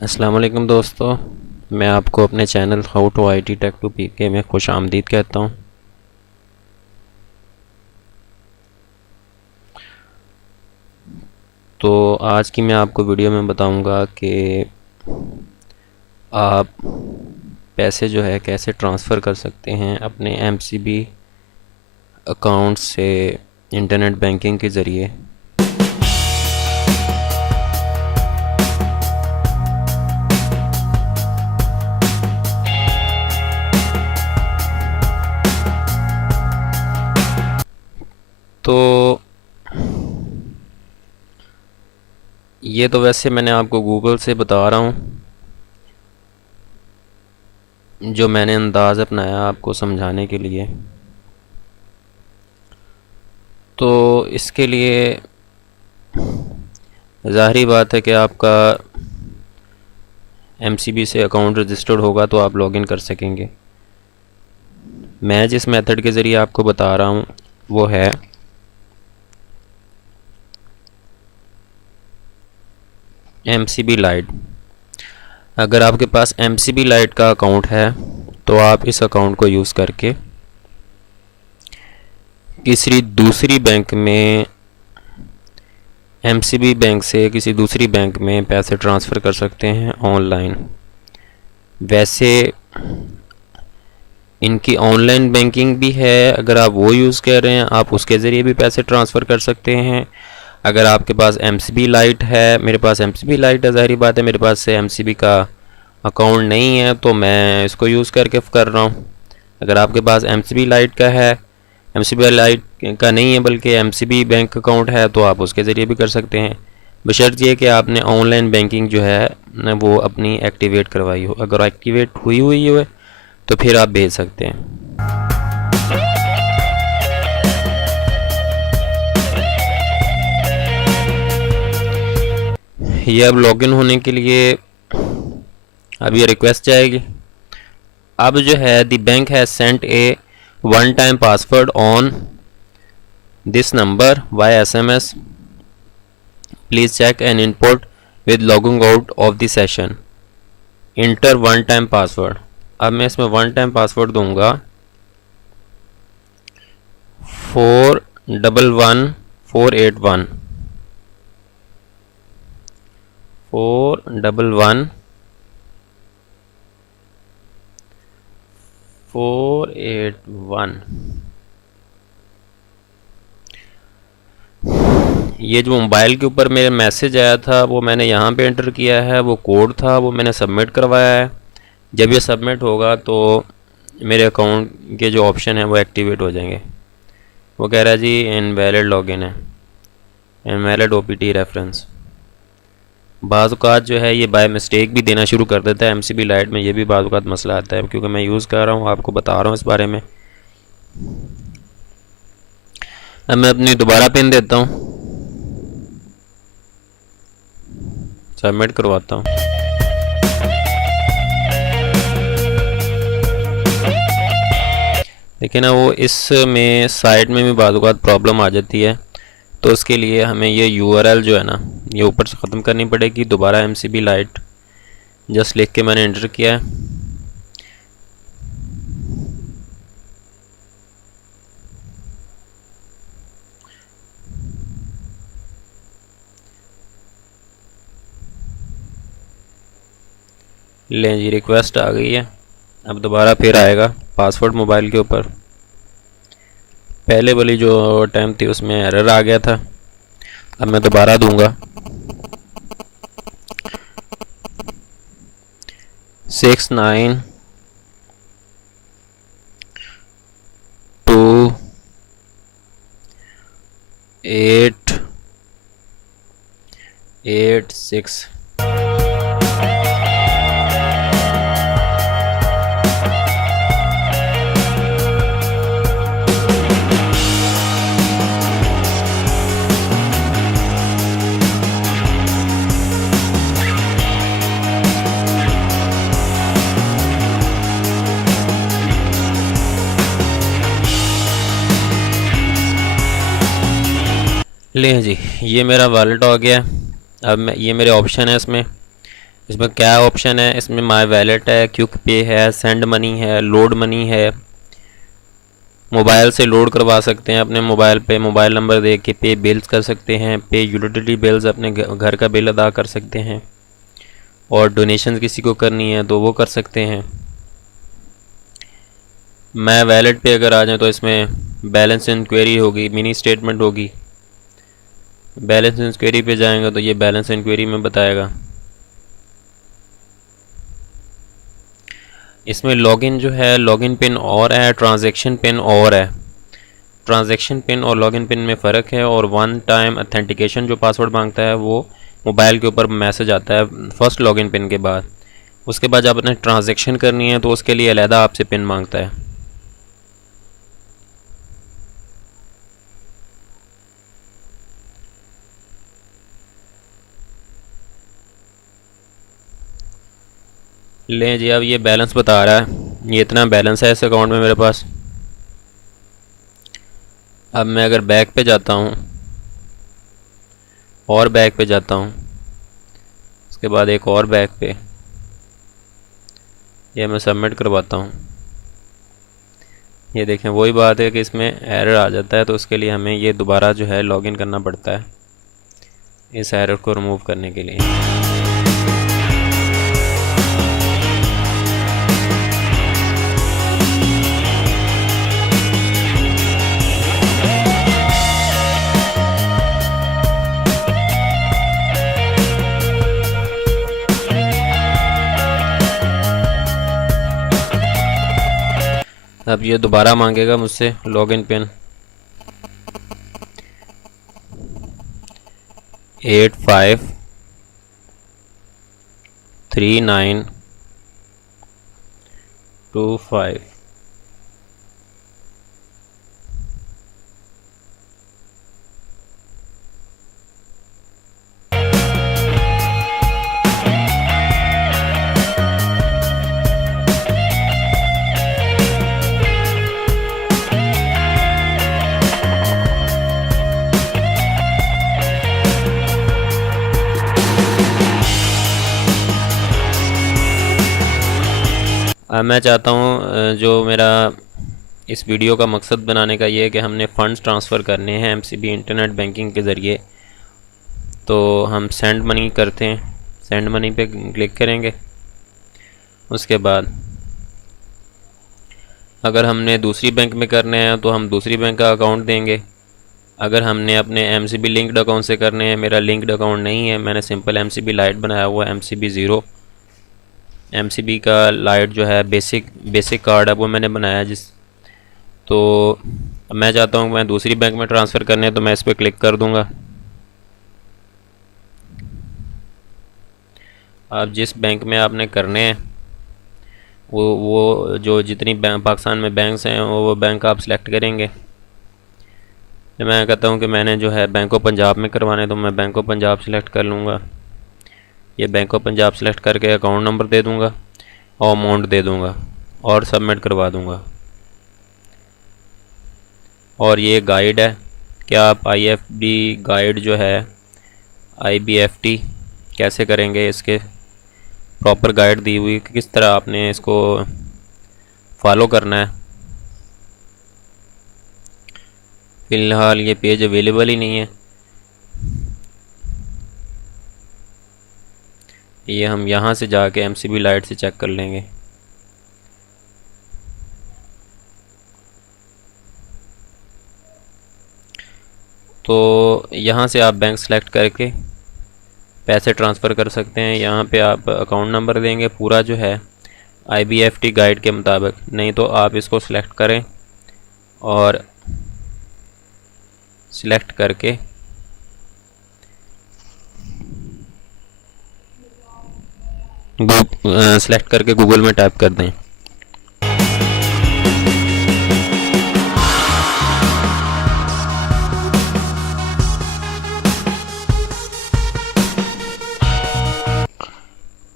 अस्सलाम वालेकुम दोस्तों। मैं आपको अपने channel how to IT tech to PK में खुश आमदीद कहता हूँ। तो आज की मैं आपको वीडियो में बताऊंगा कि आप पैसे जो है कैसे ट्रांसफ़र कर सकते हैं अपने MCB अकाउंट से इंटरनेट बैंकिंग के ज़रिए। तो ये तो वैसे मैंने आपको गूगल से बता रहा हूँ, जो मैंने अंदाज़ अपनाया आपको समझाने के लिए। तो इसके लिए ज़ाहिरी बात है कि आपका MCB से अकाउंट रजिस्टर्ड होगा तो आप लॉगिन कर सकेंगे। मैं जिस मेथड के ज़रिए आपको बता रहा हूँ वो है MCB लाइट। अगर आपके पास MCB लाइट का अकाउंट है तो आप इस अकाउंट को यूज़ करके किसी दूसरी बैंक में MCB बैंक से किसी दूसरी बैंक में पैसे ट्रांसफ़र कर सकते हैं ऑनलाइन। वैसे इनकी ऑनलाइन बैंकिंग भी है, अगर आप वो यूज़ कर रहे हैं आप उसके ज़रिए भी पैसे ट्रांसफ़र कर सकते हैं। अगर आपके पास MCB लाइट है, मेरे पास MCB लाइट है, ज़ाहिर बात है मेरे पास से MCB का अकाउंट नहीं है तो मैं इसको यूज़ करके कर रहा हूँ। अगर आपके पास MCB लाइट का है, MCB लाइट का नहीं है बल्कि MCB बैंक अकाउंट है तो आप उसके ज़रिए भी कर सकते हैं, बशर्ते ये कि आपने ऑनलाइन बैंकिंग जो है न वो अपनी एक्टिवेट करवाई हो। अगर एक्टिवेट हुई है तो फिर आप भेज सकते हैं। ये अब लॉगिन होने के लिए अब ये रिक्वेस्ट जाएगी। अब जो है the bank has sent a one time password on this number via SMS, please check and input with logging out of the session, enter one time password. अब मैं इसमें वन टाइम पासवर्ड दूंगा 411481 411481। ये जो मोबाइल के ऊपर मेरे message आया था वो मैंने यहाँ पे एंटर किया है, वो कोड था वो मैंने सबमिट करवाया है। जब ये सबमिट होगा तो मेरे अकाउंट के जो ऑप्शन है वो एक्टिवेट हो जाएंगे। वो कह रहा है जी इनवैलिड लॉगिन है, इनवैलिड OPT रेफरेंस। बाज़ औक़ात जो है ये बाय मिस्टेक भी देना शुरू कर देता है MCB लाइट में, ये भी बाज़ औक़ात मसला आता है क्योंकि मैं यूज़ कर रहा हूँ, आपको बता रहा हूँ इस बारे में। अब मैं अपनी दोबारा पिन देता हूँ, सबमिट करवाता हूँ। लेकिन ना वो इसमें साइट में भी बाज़ औक़ात प्रॉब्लम आ जाती है, तो उसके लिए हमें ये URL जो है ना ये ऊपर से ख़त्म करनी पड़ेगी। दोबारा MCB लाइट जस्ट लिख के मैंने एंटर किया है। लें जी रिक्वेस्ट आ गई है। अब दोबारा फिर आएगा पासवर्ड मोबाइल के ऊपर। पहले वाली जो टाइम थी उसमें एरर आ गया था, अब मैं दोबारा दूंगा 692886। लें जी ये मेरा वॉलेट हो गया। अब मैं ये मेरे ऑप्शन है इसमें इसमें क्या ऑप्शन है, इसमें माई वैलेट है, क्विक पे है, सेंड मनी है, लोड मनी है। मोबाइल से लोड करवा सकते हैं, अपने मोबाइल पे मोबाइल नंबर दे के पे बिल्स कर सकते हैं, पे यूटिलिटी बिल्स, अपने घर का बिल अदा कर सकते हैं, और डोनेशन किसी को करनी है तो वो कर सकते हैं। मैं वैलेट पे अगर आ जाए तो इसमें बैलेंस इंक्वायरी होगी, मिनी स्टेटमेंट होगी। बैलेंस इंक्वायरी पे जाएंगे तो ये बैलेंस इंक्वायरी में बताएगा। इसमें लॉगिन जो है, लॉगिन पिन और है, ट्रांजैक्शन पिन और है। ट्रांजैक्शन पिन और लॉगिन पिन में फ़र्क है, और वन टाइम अथेंटिकेशन जो पासवर्ड मांगता है वो मोबाइल के ऊपर मैसेज आता है फर्स्ट लॉगिन पिन के बाद। उसके बाद जब आपने ट्रांजैक्शन करनी है तो उसके लिए अलहदा आपसे पिन मांगता है। लें जी, अब ये बैलेंस बता रहा है, ये इतना बैलेंस है इस अकाउंट में मेरे पास। अब मैं अगर बैक पे जाता हूँ और बैक पे जाता हूँ, उसके बाद एक और बैक पे, ये मैं सबमिट करवाता हूँ। ये देखें, वही बात है कि इसमें एरर आ जाता है, तो उसके लिए हमें ये दोबारा जो है लॉगिन करना पड़ता है इस एरर को रिमूव करने के लिए। अब ये दोबारा मांगेगा मुझसे लॉगिन पिन 853925। अब मैं चाहता हूँ, जो मेरा इस वीडियो का मकसद बनाने का ये है कि हमने फ़ंड्स ट्रांसफ़र करने हैं एमसीबी इंटरनेट बैंकिंग के ज़रिए। तो हम सेंड मनी करते हैं, सेंड मनी पे क्लिक करेंगे। उसके बाद अगर हमने दूसरी बैंक में करने हैं तो हम दूसरी बैंक का अकाउंट देंगे। अगर हमने अपने एमसीबी लिंक्ड अकाउंट से करने हैं, मेरा लिंक्ड अकाउंट नहीं है, मैंने सिंपल एमसीबी लाइट बनाया हुआ है, एमसीबी ज़ीरो। एमसीबी का लाइट जो है बेसिक कार्ड है वो मैंने बनाया जिस। तो मैं चाहता हूँ मैं दूसरी बैंक में ट्रांसफ़र करने हैं, तो मैं इस पर क्लिक कर दूँगा। अब जिस बैंक में आपने करने हैं वो जो जितनी बैंक पाकिस्तान में बैंक्स हैं वो बैंक आप सिलेक्ट करेंगे। मैं कहता हूँ कि मैंने जो है बैंक ऑफ पंजाब में करवाने, तो मैं बैंक ऑफ पंजाब सेलेक्ट कर लूँगा। ये बैंक ऑफ पंजाब सेलेक्ट करके अकाउंट नंबर दे दूँगा और अमाउंट दे दूँगा और सबमिट करवा दूँगा। और ये गाइड है कि आप आईएफडी गाइड जो है आईबीएफटी कैसे करेंगे, इसके प्रॉपर गाइड दी हुई कि किस तरह आपने इसको फॉलो करना है। फ़िलहाल ये पेज अवेलेबल ही नहीं है, ये हम यहाँ से जाके एमसीबी लाइट से चेक कर लेंगे। तो यहाँ से आप बैंक सेलेक्ट करके पैसे ट्रांसफ़र कर सकते हैं। यहाँ पे आप अकाउंट नंबर देंगे पूरा जो है आईबीएफटी गाइड के मुताबिक, नहीं तो आप इसको सिलेक्ट करें और सिलेक्ट करके सेलेक्ट करके गूगल में टाइप कर दें।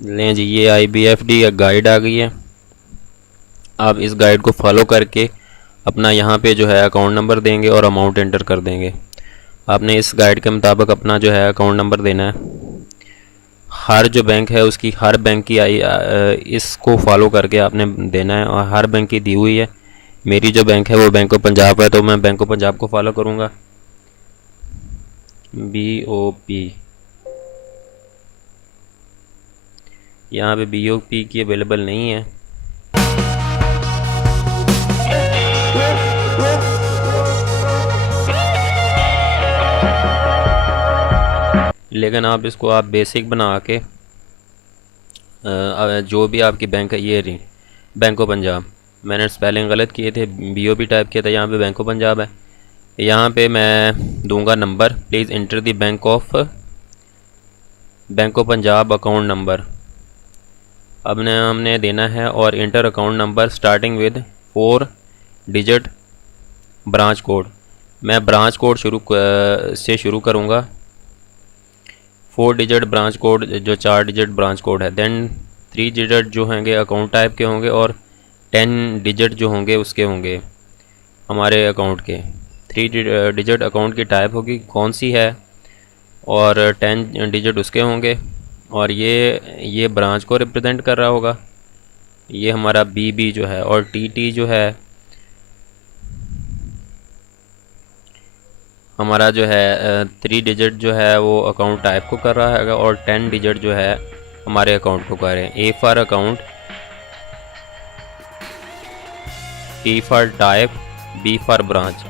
लें जी, ये आईबीएफडी गाइड आ गई है। आप इस गाइड को फॉलो करके अपना यहाँ पे जो है अकाउंट नंबर देंगे और अमाउंट एंटर कर देंगे। आपने इस गाइड के मुताबिक अपना जो है अकाउंट नंबर देना है। हर जो बैंक है उसकी हर बैंक की इसको फॉलो करके आपने देना है, और हर बैंक की दी हुई है। मेरी जो बैंक है वो बैंक ऑफ पंजाब है, तो मैं बैंक ऑफ पंजाब को फॉलो करूँगा। BOP, यहाँ पे BOP की अवेलेबल नहीं है। लेकिन आप इसको आप बेसिक बना के जो भी आपकी बैंक है, ये रही बैंक ऑफ पंजाब, मैंने स्पेलिंग गलत किए थे, BOP टाइप किया था, यहाँ पे बैंक ऑफ पंजाब है। यहाँ पे मैं दूंगा number, please enter the bank of Punjab account number. अब हमने देना है, और inter account number starting with 4 digit branch code. मैं ब्रांच कोड से शुरू करूँगा। 4 डिजिट ब्रांच कोड, जो 4 डिजिट ब्रांच कोड है। देन 3 डिजिट जो होंगे अकाउंट टाइप के होंगे, और 10 डिजिट जो होंगे उसके होंगे हमारे अकाउंट के। 3 डिजिट अकाउंट की टाइप होगी कौन सी है, और 10 डिजिट उसके होंगे। और ये ब्रांच को रिप्रेजेंट कर रहा होगा, ये हमारा BB जो है, और TT जो है हमारा जो है 3 डिजिट जो है वो अकाउंट टाइप को कर रहा है, और 10 डिजिट जो है हमारे अकाउंट को कर रहे हैं। A for account, T for type, B for branch,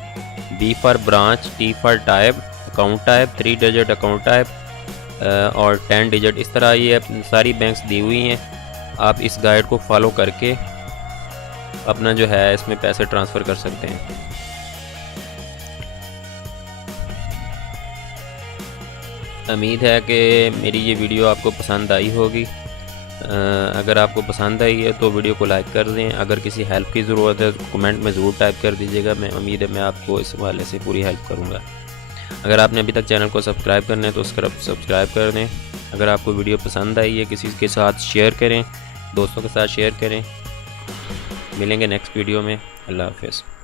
B for branch, T for type, account type, 3 digit account type, और 10 डिजिट। इस तरह ये सारी बैंक्स दी हुई हैं। आप इस गाइड को फॉलो करके अपना जो है इसमें पैसे ट्रांसफ़र कर सकते हैं। उम्मीद है कि मेरी ये वीडियो आपको पसंद आई होगी। अगर आपको पसंद आई है तो वीडियो को लाइक कर दें। अगर किसी हेल्प की ज़रूरत है तो कमेंट में ज़रूर टाइप कर दीजिएगा। मैं उम्मीद है मैं आपको इस हवाले से पूरी हेल्प करूँगा। अगर आपने अभी तक चैनल को सब्सक्राइब करना है तो सब्सक्राइब कर दें। अगर आपको वीडियो पसंद आई है किसी के साथ शेयर करें, दोस्तों के साथ शेयर करें। मिलेंगे नेक्स्ट वीडियो में। अल्लाह हाफ़िज़।